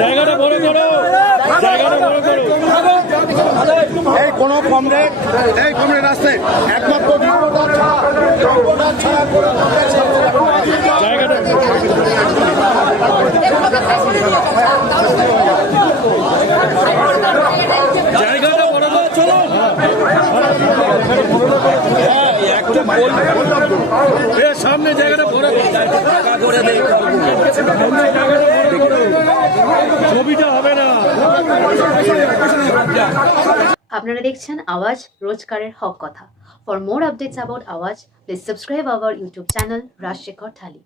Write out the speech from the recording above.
জায়গাটা বড় করো, জায়গাটা বড় করো। এই কোন কমরেড, এই কমরেড আসছে একমাত্র জায়গাটা জায়গাটা বড় করো, চলো। সামনে জায়গাটা বড় করে দেয়, ছবিটা হবে না। আপনারা দেখছেন আওয়াজ, রোজকারের হক কথা। For more updates about Awaaz, please subscribe our YouTube channel Rajshekhar thali.